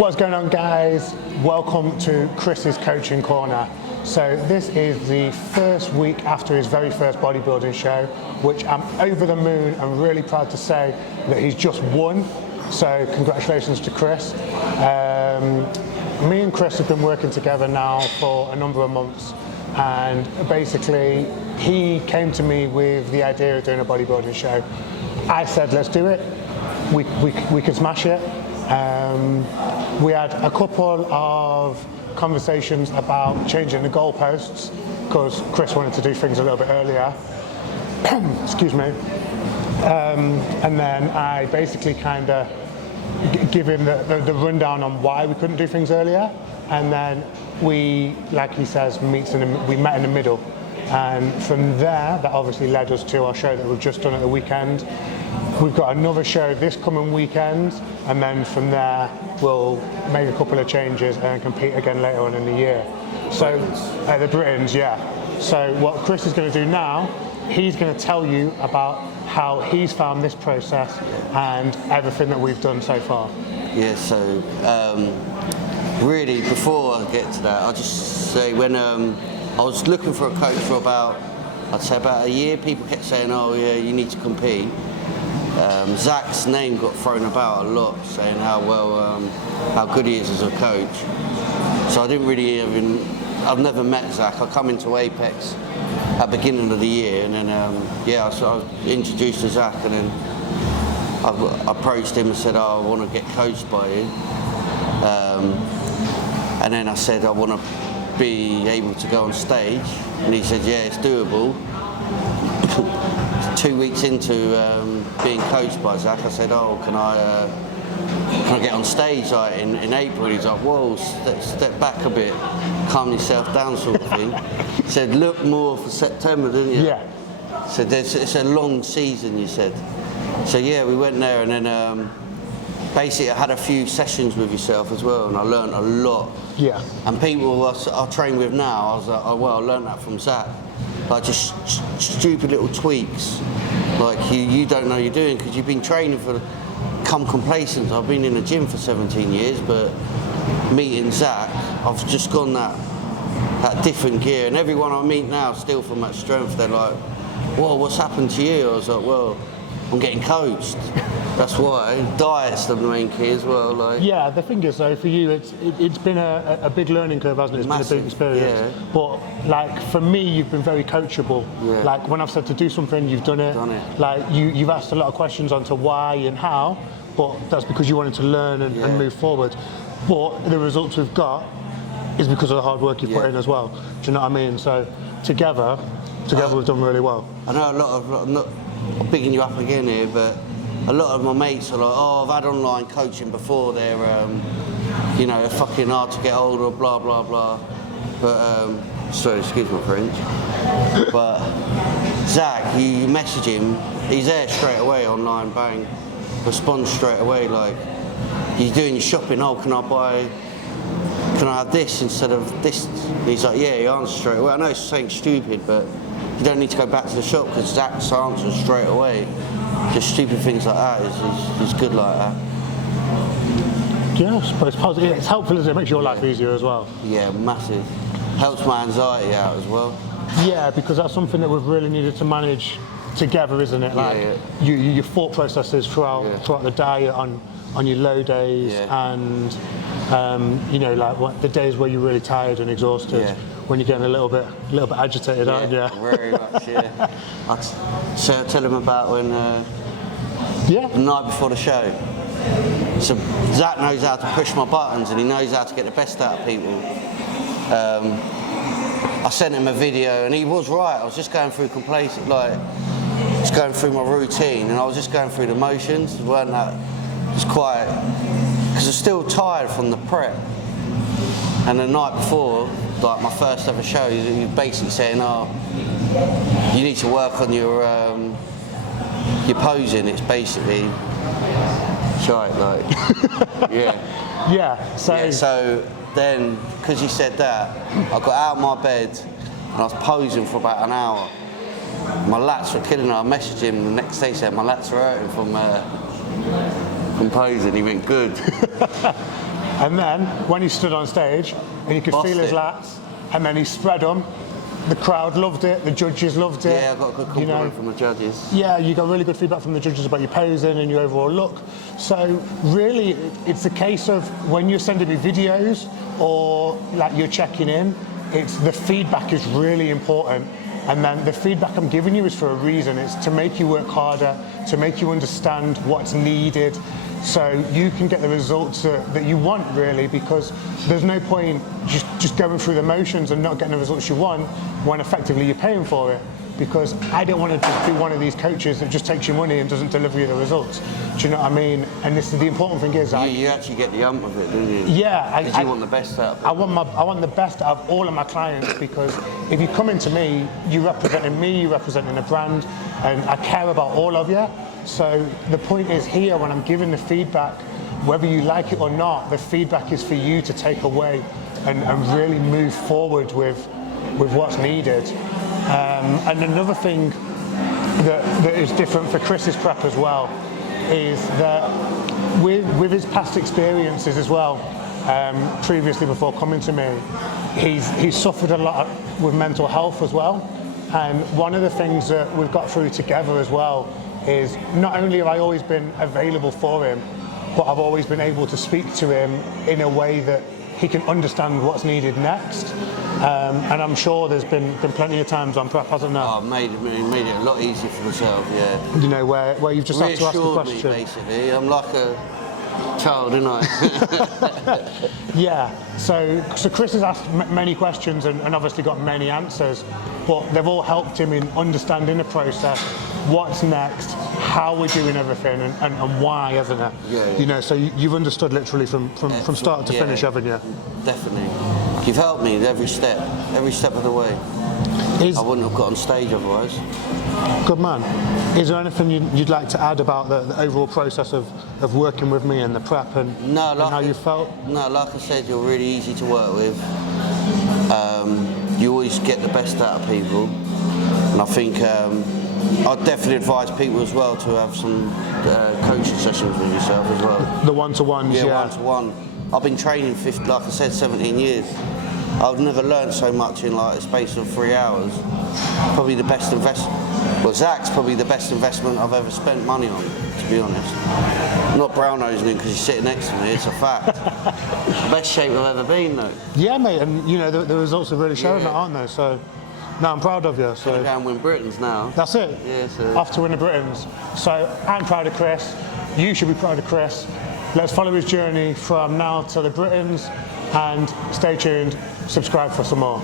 What's going on, guys? Welcome to Chris's Coaching Corner. So this is the first week after his very first bodybuilding show, which I'm over the moon and really proud to say that he's just won. So congratulations to Chris. Me and Chris have been working together now for a number of months, and basically he came to me with the idea of doing a bodybuilding show. I said, let's do it. We can smash it. We had a couple of conversations about changing the goalposts because Chris wanted to do things a little bit earlier. Excuse me. And then I basically kind of give him the rundown on why we couldn't do things earlier. And then we, like he says, we met in the middle. And from there, that obviously led us to our show that we've just done at the weekend. We've got another show this coming weekend, and then from there we'll make a couple of changes and compete again later on in the year. So the Britons, yeah. So what Chris is going to do now, he's going to tell you about how he's found this process and everything that we've done so far. Yeah, so really before I get to that, I'll just say when I was looking for a coach for about a year, people kept saying, oh yeah, you need to compete. Zach's name got thrown about a lot, saying how good he is as a coach. So I didn't really I've never met Zach. I come into Apex at the beginning of the year, and then so I was introduced to Zach, and then I approached him and said, oh, I want to get coached by you. And then I said, I want to be able to go on stage, and he said, yeah, it's doable. 2 weeks into being coached by Zach, I said, oh, can I get on stage in April? He's like, whoa, step back a bit, calm yourself down, sort of thing. He said, look more for September, didn't you? Yeah. So it's a long season, you said. So yeah, we went there, and then basically I had a few sessions with yourself as well, and I learned a lot. Yeah. And people I train with now, I was like, oh well, I learned that from Zach. Like just stupid little tweaks, like you don't know you're doing because you've been training for, come complacent. I've been in the gym for 17 years, but meeting Zach, I've just gone that different gear. And everyone I meet now, still from that strength, they're like, whoa, what's happened to you? I was like, well, I'm getting coached. That's why. Diet's the main key as well. Like. Yeah, the thing is though, for you, it's been a big learning curve, hasn't it? It's Massive, been a big experience. Yeah. But like for me, you've been very coachable. Yeah. Like when I've said to do something, you've done it. Like you've asked a lot of questions onto why and how, but that's because you wanted to learn and move forward. But the results we've got is because of the hard work you've put in as well. Do you know what I mean? So together we've done really well. I know I'm not bigging you up again here, but a lot of my mates are like, oh, I've had online coaching before, they're they're fucking hard to get hold of, blah blah blah. But sorry, excuse my French. But Zach, you message him, he's there straight away online, bang, responds straight away. Like you're doing your shopping, oh, can I have this instead of this? And he's like, yeah, he answers straight away. I know it's something stupid, but you don't need to go back to the shop because Zach's answers straight away. Just stupid things like that, he's good like that. Yes, but it's positive. It's helpful, isn't it? It makes your life easier as well. Yeah, massive. Helps my anxiety out as well. Yeah, because that's something that we've really needed to manage together, isn't it? Like your thought processes throughout the diet on your low days and like the days where you're really tired and exhausted. Yeah. When you're getting a little bit agitated, aren't you? Very much, yeah. So tell him about when the night before the show. So Zach knows how to push my buttons and he knows how to get the best out of people. I sent him a video and he was right. I was just going through complacent, like just going through my routine, and I was just going through the motions. It was quite, because I was still tired from the prep. And the night before, like my first ever show, he was basically saying, oh, you need to work on your posing. It's basically shite, like, yeah. Yeah, so then, because he said that, I got out of my bed and I was posing for about an hour. My lats were killing her. I messaged him the next day, said my lats are hurting from posing. He went, good. And then when he stood on stage and you could Bossed feel his it. lats, and then he spread them, the crowd loved it, the judges loved it. Yeah, I got a good compliment from the judges. Yeah, you got really good feedback from the judges about your posing and your overall look. So really, it's a case of when you're sending me videos or like you're checking in, it's the feedback is really important. And then the feedback I'm giving you is for a reason. It's to make you work harder, to make you understand what's needed, so you can get the results that you want, really, because there's no point just going through the motions and not getting the results you want when effectively you're paying for it. Because I don't want to just be one of these coaches that just takes your money and doesn't deliver you the results. Do you know what I mean? And this is the important thing is you actually get the ump of it, don't you? Yeah, because you want the best out of it. I want the best out of all of my clients, because if you come into me, you're representing me, you're representing a brand, and I care about all of you. So the point is here, when I'm giving the feedback, whether you like it or not, the feedback is for you to take away and really move forward with what's needed. And another thing that is different for Chris's prep as well is that with his past experiences as well, previously before coming to me, he's suffered a lot with mental health as well. And one of the things that we've got through together as well is not only have I always been available for him, but I've always been able to speak to him in a way that he can understand what's needed next. And I'm sure there's been plenty of times on prep, hasn't there? Oh, made it a lot easier for myself, yeah. You know, where you've just had to ask a Reassured question. me, basically. I'm like a child, isn't I? Yeah, so Chris has asked many questions and obviously got many answers, but they've all helped him in understanding the process, what's next, how we're doing everything, and why, hasn't it? Yeah. You know, so you've understood literally from start to finish, haven't you? Definitely. You've helped me every step of the way. I wouldn't have got on stage otherwise. Good man. Is there anything you'd like to add about the overall process of working with me and the prep and how you felt? No, like I said, you're really easy to work with. You always get the best out of people. And I think I'd definitely advise people as well to have some coaching sessions with yourself as well. The one-to-ones, yeah. One-to-one. I've been training, like I said, 17 years. I've never learned so much in like a space of 3 hours. Probably the best investment. Well, Zach's probably the best investment I've ever spent money on, to be honest. I'm not brown-nosing him because he's sitting next to me, it's a fact. Best shape I've ever been, though. Yeah, mate, and you know, the results are really showing that, aren't they? So, no, I'm proud of you. So gonna go and win Britons now. That's it. Yeah, so. Off to win the Britons. So I'm proud of Chris. You should be proud of Chris. Let's follow his journey from now to the Britons, and stay tuned. Subscribe for some more.